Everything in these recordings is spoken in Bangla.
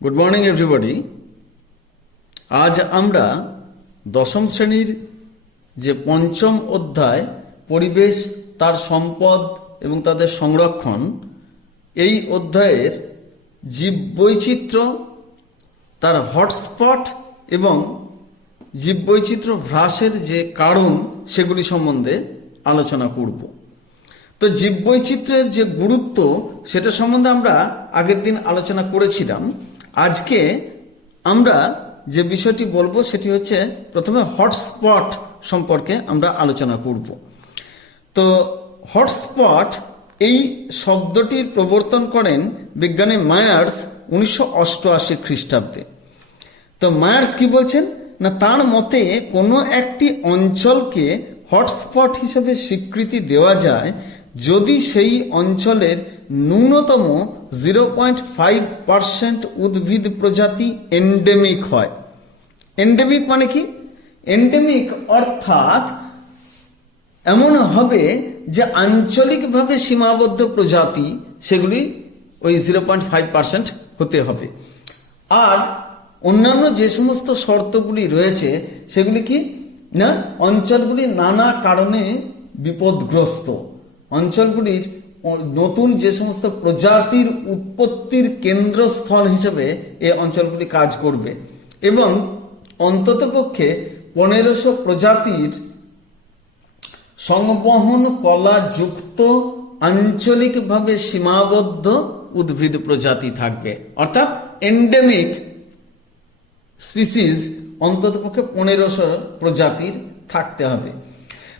Good morning everybody. আজ আমরা দশম শ্রেণীর যে পঞ্চম অধ্যায় পরিবেশ, তার সম্পদ এবং তাদের সংরক্ষণ, এই অধ্যায়ের জীববৈচিত্র্য, তার হটস্পট এবং জীববৈচিত্র্য হ্রাসের যে কারণ সেগুলি সম্বন্ধে আলোচনা করব। তো জীববৈচিত্র্যের যে গুরুত্ব সেটা সম্বন্ধে আমরা আগের দিন আলোচনা করেছিলাম। আজকে আমরা যে বিষয়টি বলবো সেটি হচ্ছে প্রথমে হটস্পট সম্পর্কে আমরা আলোচনা করব। তো হটস্পট এই শব্দটির প্রবর্তন করেন বিজ্ঞানী মায়ার্স 1988 খ্রিস্টাব্দে। তো মায়ার্স কি বলছেন না, তার মতে কোনো একটি অঞ্চলকে হটস্পট হিসেবে স্বীকৃতি দেওয়া যায় যদি সেই অঞ্চলের ন্যূনতম 0.5% উদ্ভিদ প্রজাতি এন্ডেমিক হয়। এন্ডেমিক মানে কি? এন্ডেমিক অর্থাৎ এমন হবে যে আঞ্চলিকভাবে সীমাবদ্ধ প্রজাতি সেগুলি ওই 0.5% হতে হবে। আর অন্যান্য যে সমস্ত শর্তগুলি রয়েছে সেগুলি কি না, অঞ্চলগুলি নানা কারণে বিপদগ্রস্ত, অঞ্চলগুলির নতুন যে সমস্ত প্রজাতির উৎপত্তির কেন্দ্রস্থল হিসেবে এই অঞ্চলগুলি কাজ করবে এবং অন্ততপক্ষে 1500 প্রজাতির সংবহন কলা যুক্ত আঞ্চলিকভাবে সীমাবদ্ধ উদ্ভিদ প্রজাতি থাকবে, অর্থাৎ এন্ডেমিক স্পিসিস অন্ততপক্ষে 1500 প্রজাতির থাকতে হবে।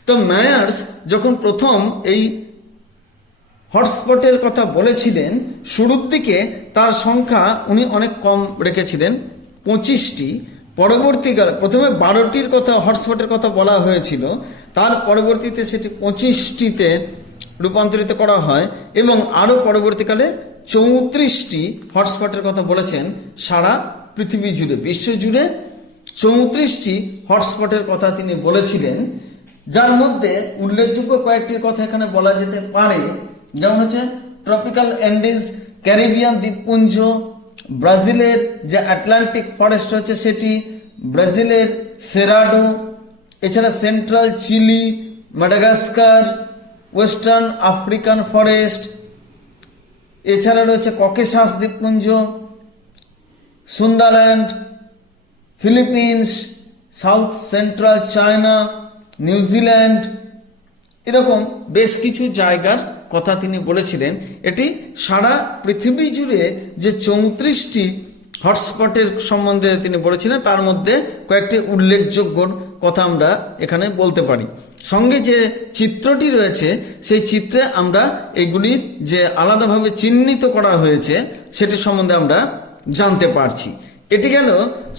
তো মায়ার্স যখন প্রথম এই হটস্পটের কথা বলেছিলেন, শুরুর দিকে তার সংখ্যা উনি অনেক কম রেখেছিলেন, 25টি। পরবর্তীকালে প্রথমে 12টির কথা হটস্পটের কথা বলা হয়েছিল, তার পরবর্তীতে সেটি 25টিতে রূপান্তরিত করা হয় এবং আরও পরবর্তীকালে 34টি হটস্পটের কথা বলেছেন সারা পৃথিবী জুড়ে, বিশ্ব জুড়ে 34টি হটস্পটের কথা তিনি বলেছিলেন, যার মধ্যে উল্লেখযোগ্য কয়েকটির কথা এখানে বলা যেতে পারে। যেমন হচ্ছে ট্রপিক্যাল অ্যান্ডিজ, ক্যারিবিয়ান দ্বীপপুঞ্জ, ব্রাজিলের যে আটলান্টিক ফরেস্ট হচ্ছে সেটি, ব্রাজিলের সেরাডো, এছাড়া central Chile, Madagascar, western African forest, এছাড়া রয়েছে ককেশাস দ্বীপপুঞ্জ, Sundaland, Philippines, south central China, New Zealand, এরকম বেশ কিছু জায়গার কথা তিনি বলেছিলেন। এটি সারা পৃথিবী জুড়ে যে 34টি হটস্পটের সম্বন্ধে তিনি বলেছিলেন তার মধ্যে কয়েকটি উল্লেখযোগ্য কথা আমরা এখানে বলতে পারি। সঙ্গে যে চিত্রটি রয়েছে সেই চিত্রে আমরা এগুলির যে আলাদাভাবে চিহ্নিত করা হয়েছে সেটি সম্বন্ধে আমরা জানতে পারছি। এটি গেল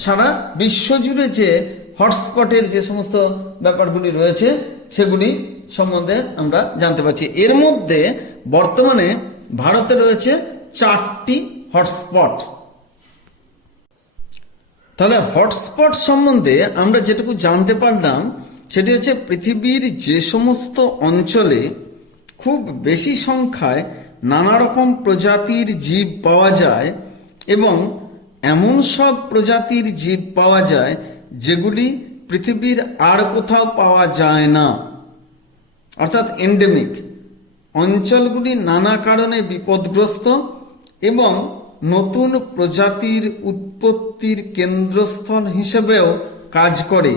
সারা বিশ্বজুড়ে যে হটস্পটের যে সমস্ত ব্যাপারগুলি রয়েছে সেগুলি সম্বন্ধে আমরা জানতে পারছি। এর মধ্যে বর্তমানে ভারতে রয়েছে 4টি হটস্পট। তাহলে হটস্পট সম্বন্ধে আমরা যেটুকু জানতে পারলাম সেটি হচ্ছে পৃথিবীর যে সমস্ত অঞ্চলে খুব বেশি সংখ্যায় নানা রকম প্রজাতির জীব পাওয়া যায় এবং এমন সব প্রজাতির জীব পাওয়া যায় যেগুলি পৃথিবীর আর কোথাও পাওয়া যায় না, অর্থাৎ এন্ডেমিক অঞ্চলগুলি নানা কারণে বিপদগ্রস্ত এবং নতুন প্রজাতির উৎপত্তির কেন্দ্রস্থল হিসেবেও কাজ করে,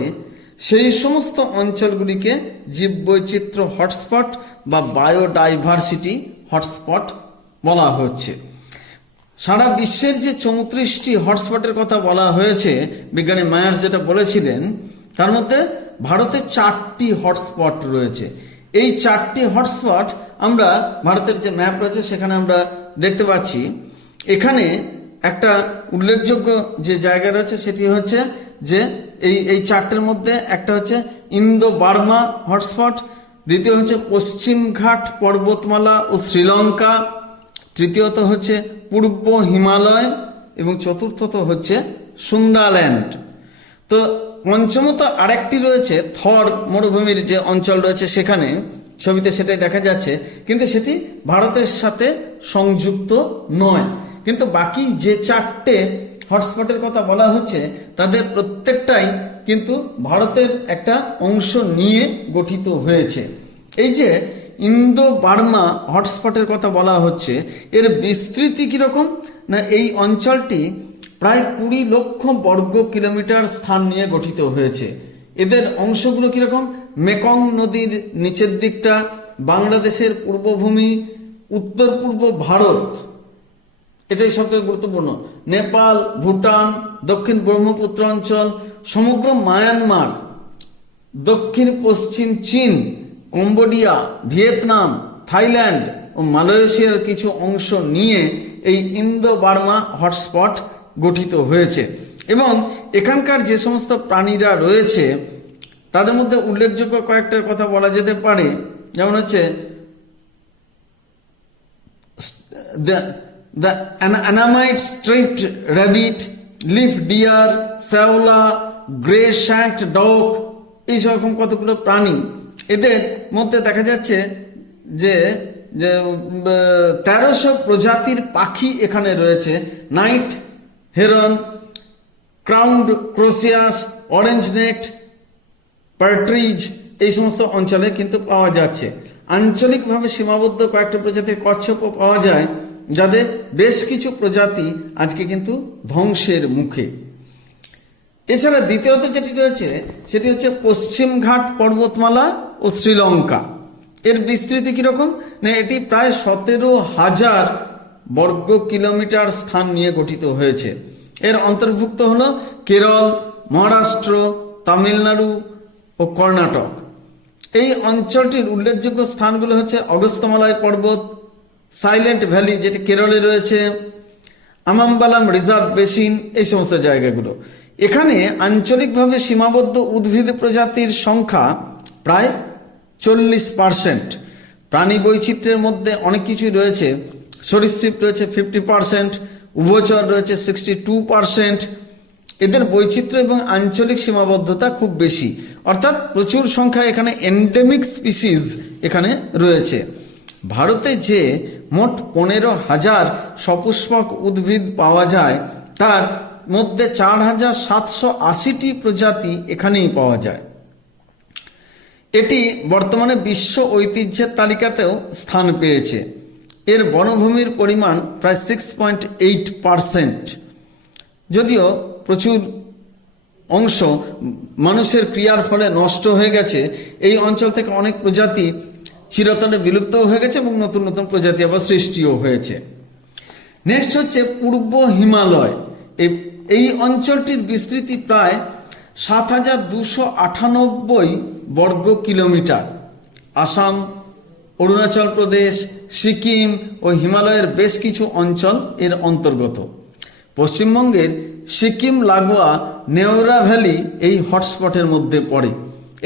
সেই সমস্ত অঞ্চলগুলিকে জীববৈচিত্র্য হটস্পট বা বায়োডাইভার্সিটি হটস্পট বলা হচ্ছে। সারা বিশ্বের যে 34টি হটস্পটের কথা বলা হয়েছে বিজ্ঞানী মায়ার্স যেটা বলেছিলেন, তার মধ্যে ভারতে 4টি হটস্পট রয়েছে। এই 4টি হটস্পট আমরা ভারতের যে ম্যাপ রয়েছে সেখানে আমরা দেখতে পাচ্ছি। এখানে একটা উল্লেখযোগ্য যে জায়গা রয়েছে সেটি হচ্ছে যে এই 4টির মধ্যে একটা হচ্ছে ইন্দো বার্মা হটস্পট, দ্বিতীয় হচ্ছে পশ্চিম ঘাট পর্বতমালা ও শ্রীলঙ্কা, তৃতীয়ত হচ্ছে পূর্ব হিমালয় এবং চতুর্থত হচ্ছে সুন্দারল্যান্ড। তো পঞ্চমত আরেকটি রয়েছে থর মরুভূমির যে অঞ্চল রয়েছে, সেখানে ছবিতে সেটাই দেখা যাচ্ছে, কিন্তু সেটি ভারতের সাথে সংযুক্ত নয়। কিন্তু বাকি যে 4টে হটস্পটের কথা বলা হচ্ছে তাদের প্রত্যেকটাই কিন্তু ভারতের একটা অংশ নিয়ে গঠিত হয়েছে। এই যে ইন্দো বার্মা হটস্পটের কথা বলা হচ্ছে, এর বিস্তৃতি কিরকম না, এই অঞ্চলটি প্রায় 20 লক্ষ বর্গ কিলোমিটার স্থান নিয়ে গঠিত হয়েছে। এদের অংশগুলো কিরকম, মেকং নদীর নিচের দিকটা, বাংলাদেশের পূর্বভূমি, উত্তর পূর্ব ভারত, এটাই সবথেকে গুরুত্বপূর্ণ, নেপাল, ভুটান, দক্ষিণ ব্রহ্মপুত্র অঞ্চল, সমগ্র মায়ানমার, দক্ষিণ পশ্চিম চীন, কম্বোডিয়া, ভিয়েতনাম, থাইল্যান্ড ও মালয়েশিয়ার কিছু অংশ নিয়ে এই ইন্দো বার্মা হটস্পট গঠিত হয়েছে। এবং এখানকার যে সমস্ত প্রাণীরা রয়েছে তাদের মধ্যে উল্লেখযোগ্য কয়েকটার কথা বলা যেতে পারে, যেমন হচ্ছে the Annamite striped rabbit, leaf deer, শ্যাওলা, গ্রে shanked dog, এই রকম কতগুলো প্রাণী। এদের মধ্যে দেখা যাচ্ছে যে 1300 প্রজাতির পাখি এখানে রয়েছে। Night heron, crowned crocias, orange necked partridge এই সমস্ত অঞ্চলে কিন্তু পাওয়া যাচ্ছে। আঞ্চলিকভাবে সীমাবদ্ধ কয়েকটা প্রজাতির কচ্ছপও পাওয়া যায়, যাদের বেশ কিছু প্রজাতি আজকে কিন্তু ধ্বংসের মুখে। এছাড়া দ্বিতীয়ত যেটি রয়েছে সেটি হচ্ছে পশ্চিমঘাট পর্বতমালা ও শ্রীলঙ্কা। এর বিস্তৃতি কিরকম না, এটি প্রায় 17,000 বর্গ কিলোমিটার স্থান নিয়ে গঠিত হয়েছে। এর অন্তর্ভুক্ত হলো কেরল, মহারাষ্ট্র, তামিলনাড়ু ও কর্ণাটক। এই অঞ্চলটির উল্লেখযোগ্য স্থানগুলো হচ্ছে অগস্ত্যমালাই পর্বত, সাইলেন্ট ভ্যালি যেটি কেরলে রয়েছে, আমাম্বালাম রিজার্ভ বেসিন, এই সমস্ত জায়গাগুলো। এখানে আঞ্চলিকভাবে সীমাবদ্ধ উদ্ভিদ প্রজাতির সংখ্যা প্রায় 40%। প্রাণী বৈচিত্র্যের মধ্যে অনেক কিছুই রয়েছে। সরীসৃপ রয়েছে 50%, উভচর রয়েছে 62%। এদের বৈচিত্র্য এবং আঞ্চলিক সীমাবদ্ধতা খুব বেশি, অর্থাৎ প্রচুর সংখ্যায় এখানে এন্ডেমিক স্পিসিস এখানে রয়েছে। ভারতে যে মোট 15,000 সপুষ্পক উদ্ভিদ পাওয়া যায় তার মধ্যে 4,780টি প্রজাতি এখানেই পাওয়া যায়। এটি বর্তমানে বিশ্ব ঐতিহ্যের তালিকাতেও স্থান পেয়েছে। এর বনভূমির পরিমাণ প্রায় 6.8%। যদিও প্রচুর অংশ মানুষের ক্রিয়ার ফলে নষ্ট হয়ে গেছে, এই অঞ্চল থেকে অনেক প্রজাতি চিরতরে বিলুপ্ত হয়ে গেছে এবং নতুন নতুন প্রজাতি আবার সৃষ্টিও হয়েছে। নেক্সট হচ্ছে পূর্ব হিমালয়। এই অঞ্চলটির বিস্তৃতি প্রায় 7,298 বর্গ কিলোমিটার। আসাম, অরুণাচল প্রদেশ, সিকিম ও হিমালয়ের বেশ কিছু অঞ্চল এর অন্তর্গত। পশ্চিমবঙ্গের সিকিম লাগোয়া নেওরা ভ্যালি এই হটস্পটের মধ্যে পড়ে।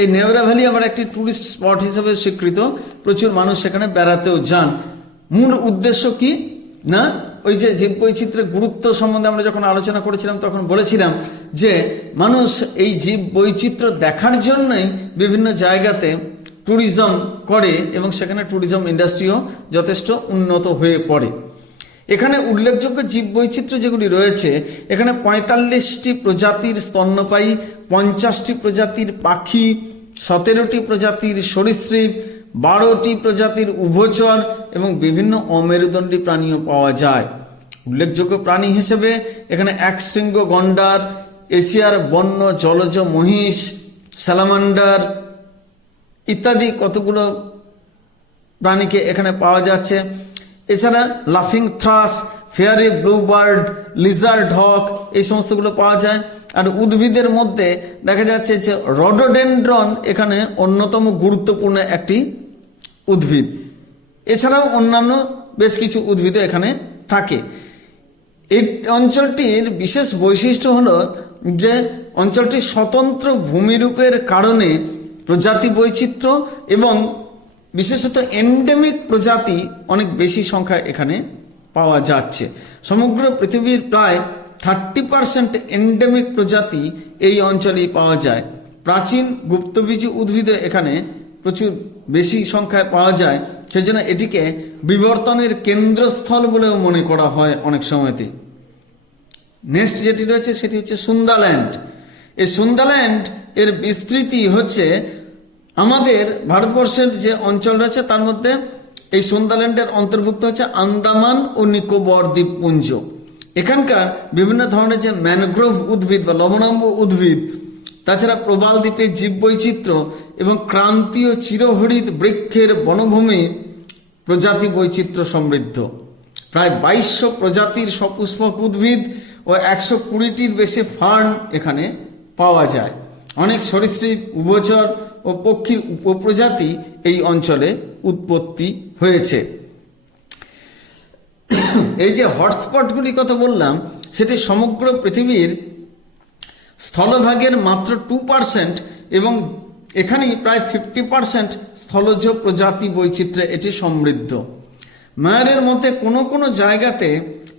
এই নেওরা ভ্যালি আবার একটি ট্যুরিস্ট স্পট হিসেবে স্বীকৃত, প্রচুর মানুষ সেখানে বেড়াতেও যান। মূল উদ্দেশ্য কি না, ওই যে জীববৈচিত্র্যের গুরুত্ব সম্বন্ধে আমরা যখন আলোচনা করেছিলাম তখন বলেছিলাম যে মানুষ এই জীব বৈচিত্র্য দেখার জন্যই বিভিন্ন জায়গাতে ট্যুরিজম করে এবং সেখানে ট্যুরিজম ইন্ডাস্ট্রিও যথেষ্ট উন্নত হয়ে পড়ে। এখানে উল্লেখযোগ্য জীববৈচিত্র্য যেগুলি রয়েছে, এখানে 45টি প্রজাতির স্তন্যপায়ী, 50টি প্রজাতির পাখি, 17টি প্রজাতির সরীসৃপ, 12টি প্রজাতির উভচর এবং বিভিন্ন অমেরুদণ্ডী প্রাণীও পাওয়া যায়। উল্লেখযোগ্য প্রাণী হিসেবে এখানে একশৃঙ্গ গন্ডার, এশিয়ার বন্য জলজ মহিষ, স্যালামান্ডার ইত্যাদি কতগুলো প্রাণীকে এখানে পাওয়া যাচ্ছে। এছাড়া লাফিং থ্রাস, ফেয়ারি ব্লুবার্ড, লিজার্ড হক এই সমস্তগুলো পাওয়া যায়। আর উদ্ভিদের মধ্যে দেখা যাচ্ছে যে রডোডেন্ড্রন এখানে অন্যতম গুরুত্বপূর্ণ একটি উদ্ভিদ। এছাড়াও অন্যান্য বেশ কিছু উদ্ভিদও এখানে থাকে। এই অঞ্চলটির বিশেষ বৈশিষ্ট্য হলো যে অঞ্চলটি স্বতন্ত্র ভূমিরূপের কারণে প্রজাতি বৈচিত্র্য এবং বিশেষত এন্ডেমিক প্রজাতি অনেক বেশি সংখ্যায় এখানে পাওয়া যাচ্ছে। সমগ্র পৃথিবীর প্রায় 30% এন্ডেমিক প্রজাতি এই অঞ্চলেই পাওয়া যায়। প্রাচীন গুপ্তবীজী উদ্ভিদও এখানে প্রচুর বেশি সংখ্যায় পাওয়া যায়, সেজন্য এটিকে বিবর্তনের কেন্দ্রস্থল বলেও মনে করা হয় অনেক সময়তেই। নেক্সট যেটি রয়েছে সেটি হচ্ছে সুন্দাল্যান্ড। এই সুন্দাল্যান্ড এর বিস্তৃতি হচ্ছে আমাদের ভারতবর্ষের যে অঞ্চল রয়েছে তার মধ্যে এই সুন্দাল্যান্ডের অন্তর্ভুক্ত হচ্ছে আন্দামান ও নিকোবর দ্বীপপুঞ্জ। এখানকার বিভিন্ন ধরনের যে ম্যানগ্রোভ উদ্ভিদ বা লবণাম্ব উদ্ভিদ, তাছাড়া প্রবাল দ্বীপের জীববৈচিত্র্য এবং ক্রান্তীয় চিরহরিৎ বৃক্ষের বনভূমি প্রজাতি বৈচিত্র্য সমৃদ্ধ। প্রায় 2200 প্রজাতির সপুষ্পক উদ্ভিদ ও 120টির বেশি ফার্ন এখানে পাওয়া যায়। অনেক সরীসৃপ, উভচর ও পক্ষীর উপপ্রজাতি এই অঞ্চলে উৎপত্তি হয়েছে। এই যে হটস্পটগুলি কথা বললাম, সেটি সমগ্র পৃথিবীর স্থলভাগের মাত্র 2% এবং এখানেই প্রায় 50% স্থলজ প্রজাতি বৈচিত্র্যে এটি সমৃদ্ধ। মায়ারের মতে কোনো কোনো জায়গাতে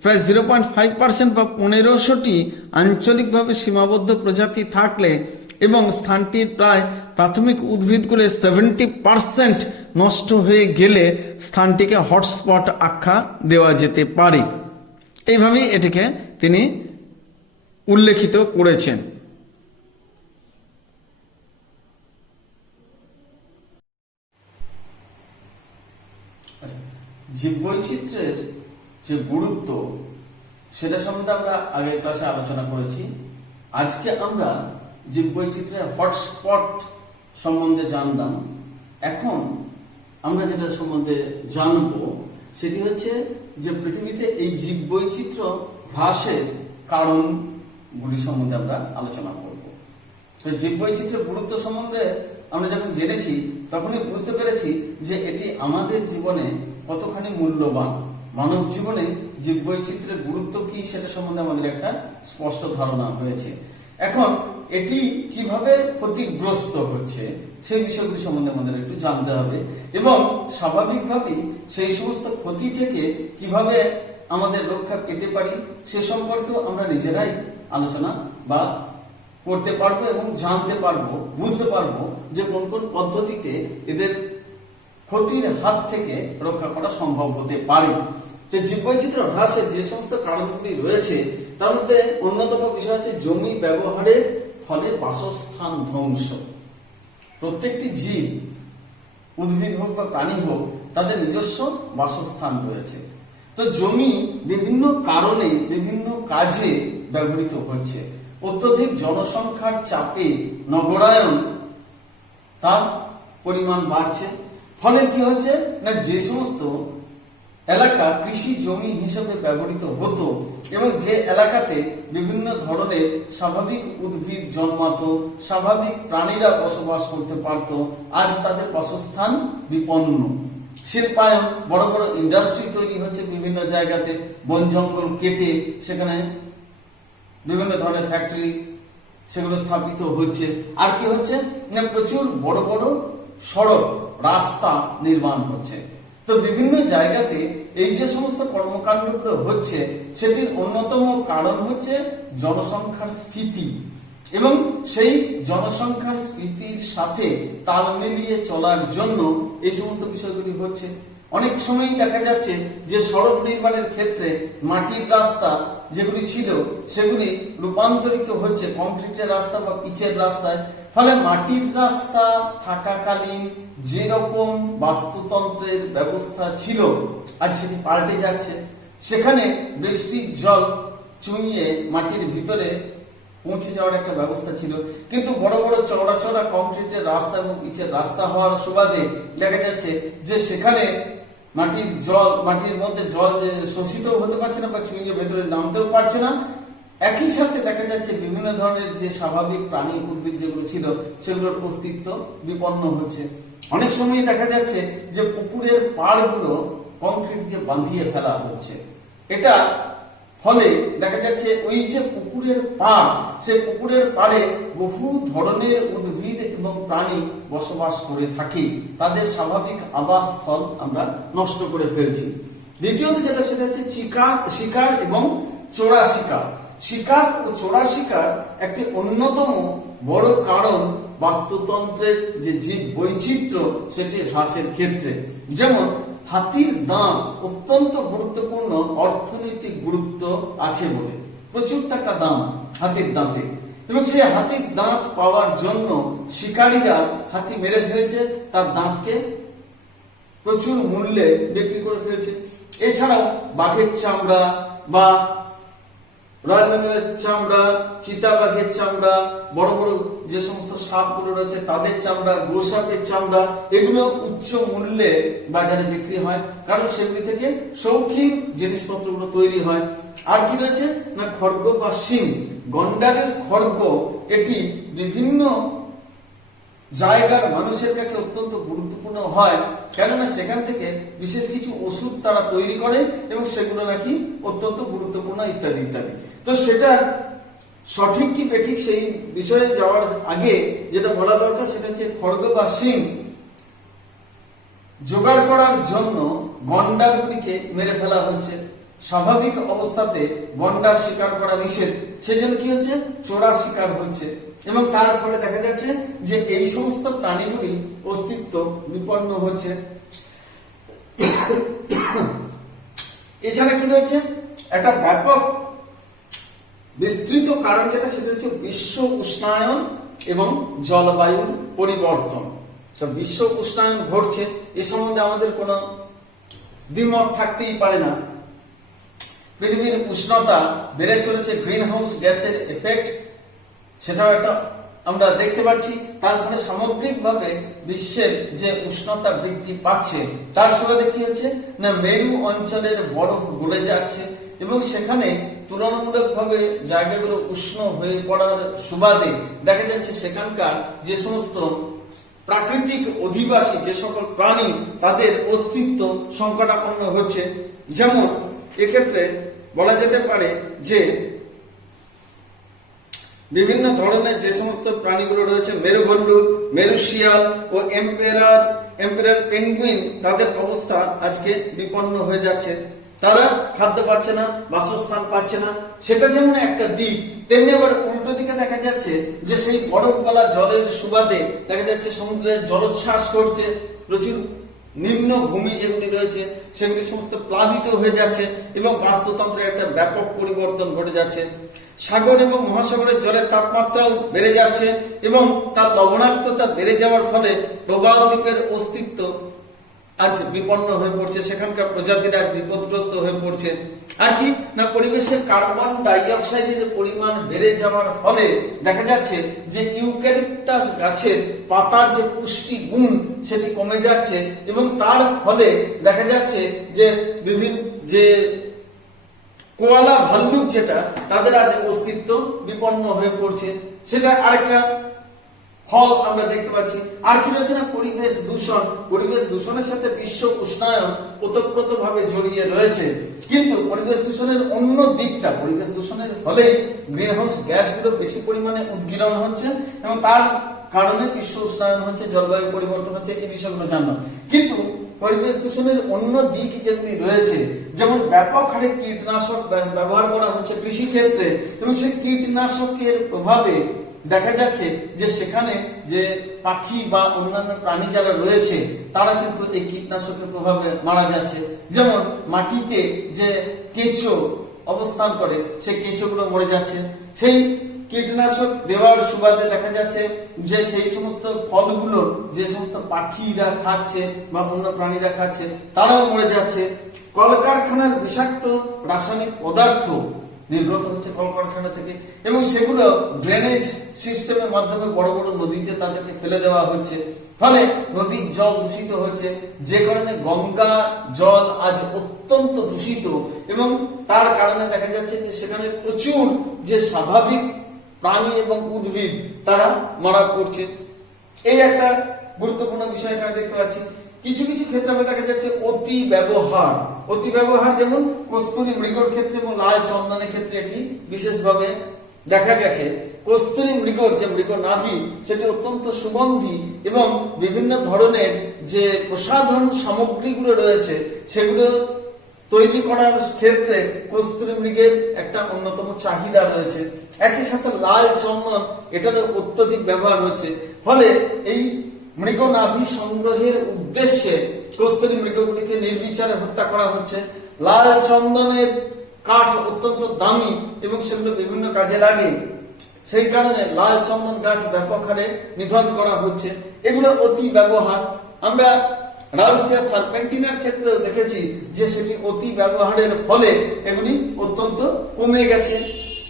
প্রায় 0.5% বা 1500টি আঞ্চলিকভাবে সীমাবদ্ধ প্রজাতি থাকলে এবং স্থানটির প্রায় প্রাথমিক উদ্ভিদগুলো 70% নষ্ট হয়ে গেলে স্থানটিকে হটস্পট আখ্যা দেওয়া যেতে পারে। এইভাবেই এটিকে তিনি উল্লেখিত করেছেন। জীববৈচিত্র্যের যে গুরুত্ব সেটা সম্বন্ধে আমরা আগের ক্লাসে আলোচনা করেছি। আজকে আমরা জীববৈচিত্র্যের হটস্পট সম্বন্ধে জানলাম। এখন আমরা যেটা সম্বন্ধে জানব সেটি হচ্ছে যে পৃথিবীতে এই জীববৈচিত্র্য হ্রাসের কারণগুলি সম্বন্ধে আমরা আলোচনা করব। তো জীববৈচিত্র্যের গুরুত্ব সম্বন্ধে আমরা যখন জেনেছি তখনই বুঝতে পেরেছি যে এটি আমাদের জীবনে কতখানি মূল্যবান। মানব জীবনে জীববৈচিত্র্যের গুরুত্ব কি সেটা সম্বন্ধে আমাদের একটা স্পষ্ট ধারণা হয়েছে। এখন এটি কিভাবে ক্ষতিগ্রস্ত হচ্ছে সেই বিষয়গুলি সম্বন্ধে আমাদের একটু জানতে হবে এবং স্বাভাবিকভাবেই সেই সমস্ত ক্ষতি থেকে কিভাবে আমাদের রক্ষা পেতে পারি সে সম্পর্কেও আমরা নিজেরাই আলোচনা বা করতে পারবো এবং জানতে পারবো, বুঝতে পারবো যে কোন কোন পদ্ধতিতে এদের ক্ষতির হাত থেকে রক্ষা করা সম্ভব হতে পারে। যে জীববৈচিত্র্য হ্রাসের যে সমস্ত কারণগুলি রয়েছে তার মধ্যে অন্যতম বিষয় হচ্ছে জমি ব্যবহারের ফলে বাসস্থান ধ্বংস। প্রত্যেকটি জীব, উদ্ভিদ হোক বা প্রাণী হোক, তাদের নিজস্ব বাসস্থান রয়েছে। তো জমি বিভিন্ন কারণে বিভিন্ন কাজে ব্যবহৃত হচ্ছে। অত্যধিক জনসংখ্যার চাপে নগরায়ন তার পরিমাণ বাড়ছে। ফলে কি হচ্ছে না, যে সমস্ত এলাকা কৃষি জমি হিসেবে ব্যবহৃত হতো এবং যে এলাকাতে বিভিন্ন ধরনের স্বাভাবিক উদ্ভিদ জন্মাতো, স্বাভাবিক প্রাণীরা বসবাস করতে পারত, আজ তাদের বাসস্থান বিপন্ন। শিল্পায়ন, বড় বড় ইন্ডাস্ট্রি তৈরি হচ্ছে বিভিন্ন জায়গাতে, বন জঙ্গল কেটে সেখানে বিভিন্ন ধরনের ফ্যাক্টরি সেগুলো স্থাপিত হচ্ছে। আর কি হচ্ছে না, প্রচুর বড় বড় সড়ক রাস্তা নির্মাণ হচ্ছে। তো বিভিন্ন জায়গাতে এই যে সমস্ত কর্মকাণ্ডগুলো হচ্ছে সেটির অন্যতম কারণ হচ্ছে জনসংখ্যার স্ফীতি এবং সেই জনসংখ্যার স্ফীতির সাথে তাল মিলিয়ে চলার জন্য এই সমস্ত বিষয়গুলি হচ্ছে। অনেক সময়ই দেখা যাচ্ছে যে সড়ক নির্মাণের ক্ষেত্রে মাটির রাস্তা যেগুলি ছিল সেগুলি রূপান্তরিত হচ্ছে কংক্রিটের রাস্তা বা পিচের রাস্তায়। ফলে মাটির রাস্তা থাকাকালীন যেরকম বাস্তুতন্ত্রের ব্যবস্থা ছিল আজ সেটি পাল্টে যাচ্ছে। সেখানে বৃষ্টির জল চুইয়ে মাটির ভিতরে পৌঁছে যাওয়ার একটা ব্যবস্থা ছিল, কিন্তু বড় বড় চওড়া চওড়া কংক্রিটের রাস্তা এবং পিচের রাস্তা হওয়ার সুবাদে দেখা যাচ্ছে যে সেখানে মাটির মধ্যে জল যে শোষিত হতে পারছে না বা চুইয়ে ভেতরে নামতেও পারছে না। একই সাথে দেখা যাচ্ছে বিভিন্ন ধরনের যে স্বাভাবিক প্রাণী উদ্ভিদ যেগুলো ছিল সেগুলোর অস্তিত্ব বিপন্ন হচ্ছে। অনেক সময় দেখা যাচ্ছে যে পুকুরের পাড়গুলো কংক্রিট দিয়ে বাঁধিয়ে ফেলা হচ্ছে। এটা ফলে দেখা যাচ্ছে ওই যে পুকুরের পাড়, সেই পুকুরের পাড়ে বহু ধরনের উদ্ভিদ এবং প্রাণী বসবাস করে থাকে, তাদের স্বাভাবিক আবাসস্থল আমরা নষ্ট করে ফেলছি। দ্বিতীয়ত যেটা সেটা হচ্ছে শিকার এবং চোরা শিকার। শিকার ও চোরা শিকার একটি অন্যতম বড় কারণ বাস্তুতন্ত্রের যে জীব বৈচিত্র্য সেটি হ্রাসের ক্ষেত্রে। যেমন হাতির দাঁত অত্যন্ত গুরুত্বপূর্ণ অর্থনৈতিক গুরুত্ব আছে বলে, প্রচুর টাকা দাম হাতির দাঁতে, এবং সেই হাতির দাঁত পাওয়ার জন্য শিকারীরা হাতি মেরে ফেলছে, তার দাঁতকে প্রচুর মূল্যে বিক্রি করে ফেলছে। এছাড়াও বাঘের চামড়া বা রয়্যাল বেঙ্গলের চামড়া, চিতাবাঘের চামড়া, বড় বড় যে সমস্ত সাপগুলো রয়েছে তাদের চামড়া, গোসাপের চামড়া, এগুলো উচ্চ মূল্যে বাজারে বিক্রি হয়, কারণ সেগুলি থেকে শৌখিন জিনিসপত্রগুলো তৈরি হয়। আর কি রয়েছে না খড়গ বা শিং, গন্ডারের খড়গ, এটি বিভিন্ন জায়গার মানুষের কাছে অত্যন্ত গুরুত্বপূর্ণ হয়, কেননা সেখান থেকে বিশেষ কিছু ওষুধ তারা তৈরি করে এবং সেগুলো নাকি অত্যন্ত গুরুত্বপূর্ণ ইত্যাদি ইত্যাদি। তো সেটা সঠিক কি বেঠিক সেই বিষয়ে যাওয়ার আগে যেটা বলা দরকার সেটা হচ্ছে খড়গ বা শিং জোগাড় করার জন্য গন্ডারগুলিকে মেরে ফেলা হচ্ছে। স্বাভাবিক অবস্থাতে গন্ডার শিকার করা নিষেধ, সেজন্য কি হচ্ছে চোরা শিকার হচ্ছে, এবং তার ফলে দেখা যাচ্ছে যে এই সমস্ত প্রাণীগুলি অস্তিত্ব বিপন্ন হচ্ছে। এছাড়া কি রয়েছে একটা ব্যাপক বিস্তৃত কারণ যেটা সেটা হচ্ছে বিশ্ব উষ্ণায়ন এবং জলবায়ুর পরিবর্তন। তো বিশ্ব উষ্ণায়ন ঘটছে, এ সম্বন্ধে আমাদের কোনো দ্বিমত থাকতেই পারে না। পৃথিবীর উষ্ণতা বেড়ে চলেছে, গ্রিন হাউস গ্যাসের এফেক্ট সেটাও একটা আমরা দেখতে পাচ্ছি। তার ফলে সামগ্রিকভাবে বিশ্বের যে উষ্ণতা বৃদ্ধি পাচ্ছে, তার সুবাদে কি হচ্ছে না মেরু অঞ্চলের বরফ গলে যাচ্ছে, এবং সেখানে তুলনামূলকভাবে জায়গাগুলো উষ্ণ হয়ে পড়ার সুবাদে দেখা যাচ্ছে সেখানকার যে সমস্ত প্রাকৃতিক অধিবাসী যে সকল প্রাণী তাদের অস্তিত্ব সংকটাপন্ন হচ্ছে। যেমন এক্ষেত্রে বলা যেতে পারে যে বিভিন্ন ধরনের যে সমস্ত প্রাণীগুলো রয়েছে, মেরু ভাল্লুক, মেরু শিয়াল ও এম্পেরার পেঙ্গুইন, তাদের অবস্থা আজকে বিপন্ন হয়ে যাচ্ছে। তারা খাদ্য পাচ্ছে না, বাসস্থান পাচ্ছে না। সেটা যেমন একটা দিক, তেমনি আবার উল্টো দিকে দেখা যাচ্ছে যে সেই বরফ গলা জলের সুবাদে দেখা যাচ্ছে সমুদ্রের জলোচ্ছ্বাস করছে, প্রচুর নিম্ন ভূমি যেগুলি রয়েছে সেগুলি সমস্ত প্লাবিত হয়ে যাচ্ছে এবং বাস্তুতন্ত্রের একটা ব্যাপক পরিবর্তন ঘটে যাচ্ছে। সাগর এবং মহাসাগরের জলের তাপমাত্রাও বেড়ে যাচ্ছে এবং তার লবণাক্ততা বেড়ে যাওয়ার ফলে প্রবাল দ্বীপের অস্তিত্ব আজ বিপন্ন হয়ে পড়ছে, সেখানকার প্রজাতিরা আজ বিপদগ্রস্ত হয়ে পড়ছে। আর কি না পরিবেশের কার্বন ডাই অক্সাইডের পরিমাণ বেড়ে যাওয়ার ফলে দেখা যাচ্ছে যে ইউক্যালিপটাস গাছের পাতার যে পুষ্টি গুণ সেটি কমে যাচ্ছে, এবং তার ফলে দেখা যাচ্ছে যে বিভিন্ন যে কোয়ালা ভাল্লুক যেটা তাদের আজ অস্তিত্ব বিপন্ন হয়ে পড়ছে, সেটা আরেকটা ফল আমরা দেখতে পাচ্ছি। আর কি রয়েছে না পরিবেশ দূষণ। পরিবেশ দূষণের সাথে বিশ্ব উষ্ণায়ন ওতপ্রোতভাবে জড়িয়ে রয়েছে, কিন্তু পরিবেশ দূষণের অন্য দিকটা, পরিবেশ দূষণের ফলে গ্রিন হাউস গ্যাসগুলো বেশি পরিমাণে উদ্গীরণ হচ্ছে এবং তার কারণে বিশ্ব উষ্ণায়ন হচ্ছে, জলবায়ু পরিবর্তন হচ্ছে, এই বিষয়গুলো জানলাম। কিন্তু পরিবেশ দূষণের অন্য দিক যেগুলি রয়েছে, যেমন ব্যাপক হারে কীটনাশক ব্যবহার করা হচ্ছে কৃষি ক্ষেত্রে, এবং সেই কীটনাশকের প্রভাবে দেখা যাচ্ছে যে সেখানে যে পাখি বা অন্যান্য প্রাণী যারা রয়েছে তারা কিন্তু এই কীটনাশকের প্রভাবে মারা যাচ্ছে। যেমন মাটিতে যে কেঁচো অবস্থান করে সেই কেঁচোগুলো মরে যাচ্ছে, সেই কীটনাশক দেওয়ার সুবাদে দেখা যাচ্ছে যে সেই সমস্ত ফলগুলো যে সমস্ত পাখিরা খাচ্ছে বা অন্য প্রাণীরা খাচ্ছে তারাও মরে যাচ্ছে। কলকারখানার বিষাক্ত রাসায়নিক পদার্থ নির্গত হচ্ছে কলকারখানা থেকে, এবং সেগুলো ড্রেনেজ সিস্টেমের মাধ্যমে বড় বড় নদীতে তাদেরকে ফেলে দেওয়া হচ্ছে, ফলে নদীর জল দূষিত হচ্ছে, যে কারণে গঙ্গা জল আজ অত্যন্ত দূষিত, এবং তার কারণে দেখা যাচ্ছে যে সেখানে প্রচুর যে স্বাভাবিক প্রাণী এবং উদ্ভিদ তারা মারা পড়ছে। এই একটা গুরুত্বপূর্ণ বিষয় এখানে দেখতে পাচ্ছি। কিছু কিছু ক্ষেত্রে দেখা যাচ্ছে অতি ব্যবহার, যেমন কস্তুরী মৃগর ক্ষেত্রে এবং লাল চন্দনের ক্ষেত্রে এটি বিশেষভাবে দেখা গেছে। কস্তুরী মৃগর যে মৃগ নাভি সেটি অত্যন্ত সুগন্ধি, এবং বিভিন্ন ধরনের যে প্রসাধন সামগ্রীগুলো রয়েছে সেগুলো তৈরি করার ক্ষেত্রে কস্তুরী মৃগের একটা অন্যতম চাহিদা রয়েছে। একই সাথে লাল চন্দন এটারও অত্যধিক ব্যবহার হচ্ছে, ফলে এই মৃগ নাভি সংগ্রহের উদ্দেশ্যে কস্তুরী মৃগগুলিকে নির্বিচারে হত্যা করা হচ্ছে। লাল চন্দনের কাঠ অত্যন্ত দামি এবং সেগুলো বিভিন্ন কাজে লাগে, সেই কারণে লাল চন্দন গাছ ব্যাপক হারে নিধন করা হচ্ছে। এগুলো অতি ব্যবহার আমরা রালফিয়া সার্পেন্টিনার ক্ষেত্রেও দেখেছি যে সেটি অতি ব্যবহারের ফলে এগুলি অত্যন্ত কমে গেছে,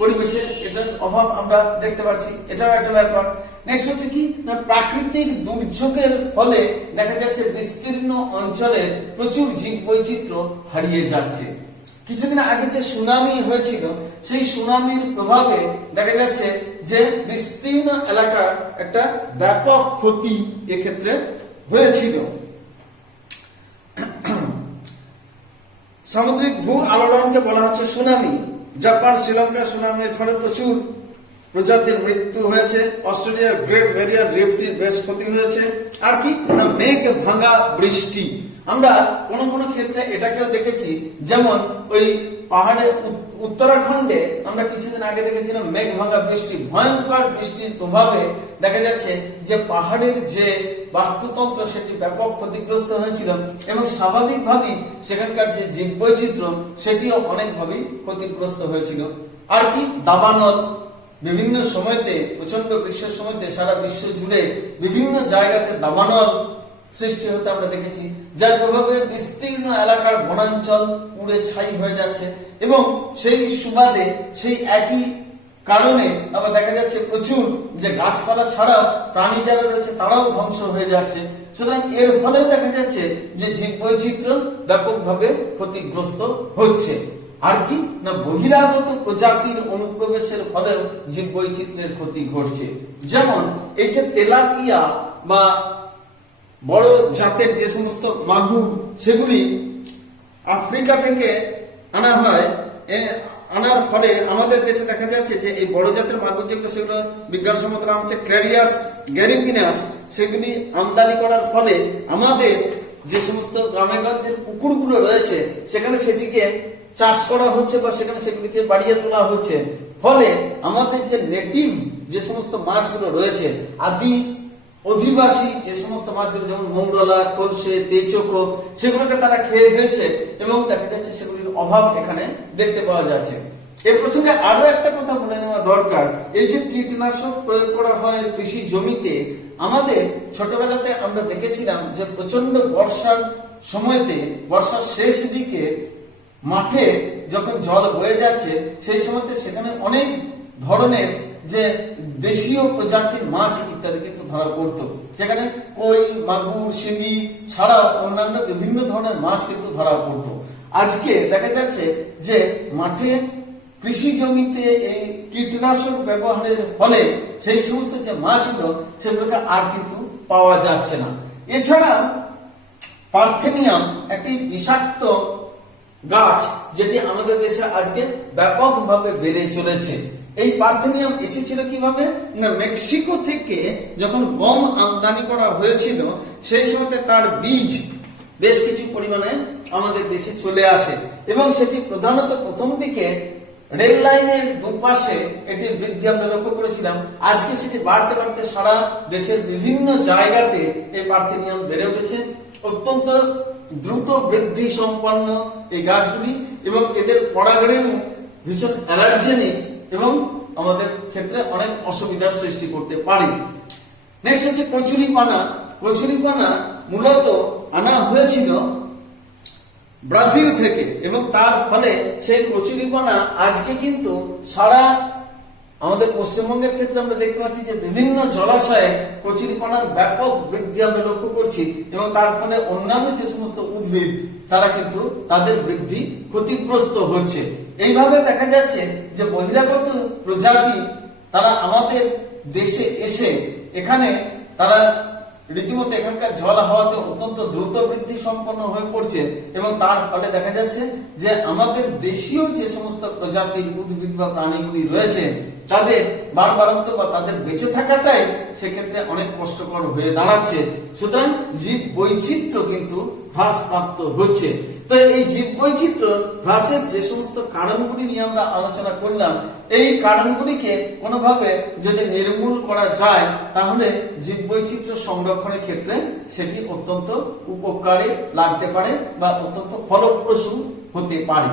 পরিবেশের এটার অভাব আমরা দেখতে পাচ্ছি, এটাও একটা ব্যাপার। নেক্সট হচ্ছে কি না, প্রাকৃতিক দুর্যোগের ফলে দেখা যাচ্ছে বিস্তীর্ণ অঞ্চলে প্রচুর জীব বৈচিত্র্য হারিয়ে যাচ্ছে। কিছুদিন আগে যে সুনামি হয়েছিল সেই সুনামির প্রভাবে দেখা যাচ্ছে যে বিস্তীর্ণ এলাকার একটা ব্যাপক ক্ষতি এক্ষেত্রে হয়েছিল। সামুদ্রিক ভূ আলোড়নকে বলা হচ্ছে সুনামি। জাপান শ্রীলঙ্কা সুনামির ফলে প্রচুর প্রজাতির মৃত্যু হয়েছে। অস্ট্রেলিয়ার গ্রেট ব্যারিয়ার রিফটির বেশ ক্ষতি হয়েছে। আর কি না, মেঘ ভাঙা বৃষ্টি। আমরা কোন কোন ক্ষেত্রে এটাকেও দেখেছি, যেমন ওই পাহাড়ে উত্তরাখণ্ডে আমরা কিছুদিন আগে দেখেছিলাম মেঘ ভাঙা বৃষ্টি, ভয়ঙ্কর বৃষ্টির প্রভাবে দেখা যাচ্ছে যে পাহাড়ের যে বাস্তুতন্ত্র সেটি ব্যাপক ক্ষতিগ্রস্ত হয়েছিল এবং স্বাভাবিকভাবেই সেখানকার যে জীববৈচিত্র্য সেটিও অনেকভাবেই ক্ষতিগ্রস্ত হয়েছিল। আর কি দাবানল, বিভিন্ন সময়তে প্রচন্ড গ্রীষ্মের সময়তে সারা বিশ্ব জুড়ে বিভিন্ন জায়গাতে দাবানল সৃষ্টি হতে আমরা দেখেছি, যার প্রভাবে বিস্তীর্ণ এলাকার বনাঞ্চল পুড়ে ছাই হয়ে যাচ্ছে এবং সেই সুবাদে সেই একই কারণে আবার দেখা যাচ্ছে প্রচুর যে গাছপালা ছাড়া প্রাণী যারা রয়েছে তারাও ধ্বংস হয়ে যাচ্ছে। সুতরাং এর ফলেও দেখা যাচ্ছে যে জীববৈচিত্র্য ব্যাপকভাবে ক্ষতিগ্রস্ত হচ্ছে। আর কি না, বহিরাগত প্রজাতির অনুপ্রবেশের ফলেও জীববৈচিত্র্যের ক্ষতি ঘটছে। যেমন এই যে তেলাপিয়া বা বড় জাতের যে সমস্ত মাগুর সেগুলি আফ্রিকা থেকে আনা হয়, আনার ফলে আমাদের দেশে দেখা যাচ্ছে যে এই বড় জাতের মাগুর যেগুলো সেগুলো বিজ্ঞানসম্মত নাম হচ্ছে ক্ল্যাডিয়াস গ্যারিপিনাস, সেগুলি আমদানি করার ফলে আমাদের যে সমস্ত গ্রামেগঞ্জের পুকুরগুলো রয়েছে সেখানে সেটিকে চাষ করা হচ্ছে বা সেখানে সেগুলিকে বাড়িয়ে তোলা হচ্ছে। ফলে আমাদের যে নেটিভ যে সমস্ত মাছগুলো রয়েছে, আদি অধিবাসী যে সমস্ত মাছগুলো যেমন মৌরলা, খলসে, তেচোকো, সেগুলোকে তারা খেয়ে ফেলছে এবং দেখা যাচ্ছে সেগুলির অভাব এখানে দেখতে পাওয়া যাচ্ছে। এর প্রসঙ্গে আরো একটা কথা বলে নেওয়া দরকার, এই যে কীটনাশক প্রয়োগ করা হয় কৃষি জমিতে, আমাদের ছোটবেলাতে আমরা দেখেছিলাম যে প্রচন্ড বর্ষার সময়তে, বর্ষার শেষ দিকে মাঠে যখন জল বয়ে যাচ্ছে সেই সময়তে সেখানে অনেক ধরনের যে দেশীয় প্রজাতির মাছ ইত্যাদি কিন্তু ধরা পড়তো। সেখানে কই, মাগুর, শিঙি ছাড়াও অন্যান্য বিভিন্ন ধরনের মাছ কিন্তু ধরা পড়তো। আজকে দেখা যাচ্ছে যে মাঠে কৃষি জমিতে এই কীটনাশক ব্যবহারের ফলে সেই সমস্ত যে মাছগুলো সেগুলোকে আর কিন্তু পাওয়া যাচ্ছে না। এছাড়া পার্থেনিয়াম একটি বিষাক্ত গাছ যেটি আমাদের দেশে আজকে ব্যাপকভাবে বেড়ে চলেছে। এই পার্থেনিয়াম এসেছিল কিভাবে না, মেক্সিকো থেকে যখন গম আমদানি করা হয়েছিল সেই সময় তার বীজ বেশ কিছু পরিমাণে আমাদের দেশে চলে আসে এবং সেটি প্রধানত প্রথম দিকে রেল লাইনের দুপাশে এটির বৃদ্ধি আমরা লক্ষ্য করেছিলাম। আজকে সেটি বাড়তে বাড়তে সারা দেশের বিভিন্ন জায়গাতে এই পার্থেনিয়াম বেড়ে উঠেছে। অত্যন্ত দ্রুত বৃদ্ধি সম্পন্ন এই গাছগুলি এবং এদের পরাগরেণু ভীষণ অ্যালার্জেনিক এবং আমাদের ক্ষেত্রে অনেক অসুবিধার সৃষ্টি করতে পারে। নেক্সট হচ্ছে কচুরিপানা। কচুরিপানা মূলত আনা হয়েছিল ব্রাজিল থেকে এবং তার ফলে সেই কচুরিপানা আজকে কিন্তু সারা আমাদের পশ্চিমবঙ্গের ক্ষেত্রে আমরা দেখতে পাচ্ছি যে বিভিন্ন জলাশয়ে কচুরিপানার ব্যাপক বৃদ্ধি আমরা লক্ষ্য করছি এবং তার ফলে অন্যান্য যে সমস্ত উদ্ভিদ তারা কিন্তু তাদের বৃদ্ধি ক্ষতিগ্রস্ত হচ্ছে। এইভাবে দেখা যাচ্ছে যে বহিরাগত প্রজাতি তারা আমাদের দেশে এসে এখানে তারা রীতিমতো এখানকার জল হাওয়াতে অত্যন্ত দ্রুত বৃদ্ধি সম্পন্ন হয়ে পড়ছে এবং তার ফলে দেখা যাচ্ছে যে আমাদের দেশীয় যে সমস্ত প্রজাতির উদ্ভিদ বা প্রাণীগুলি রয়েছে তাদের বাড়বাড়ন্ত বা তাদের বেঁচে থাকাটাই সেক্ষেত্রে অনেক কষ্টকর হয়ে দাঁড়াচ্ছে। সুতরাং জীব বৈচিত্র্য কিন্তু হ্রাসপ্রাপ্ত হচ্ছে। তো এই জীব বৈচিত্র্য হ্রাসের যে সমস্ত কারণগুলি নিয়ে আমরা আলোচনা করলাম, এই কারণগুলিকে কোনোভাবে যদি নির্মূল করা যায় তাহলে জীব বৈচিত্র্য সংরক্ষণের ক্ষেত্রে সেটি অত্যন্ত উপকারে লাগতে পারে বা অত্যন্ত ফলপ্রসূ হতে পারে।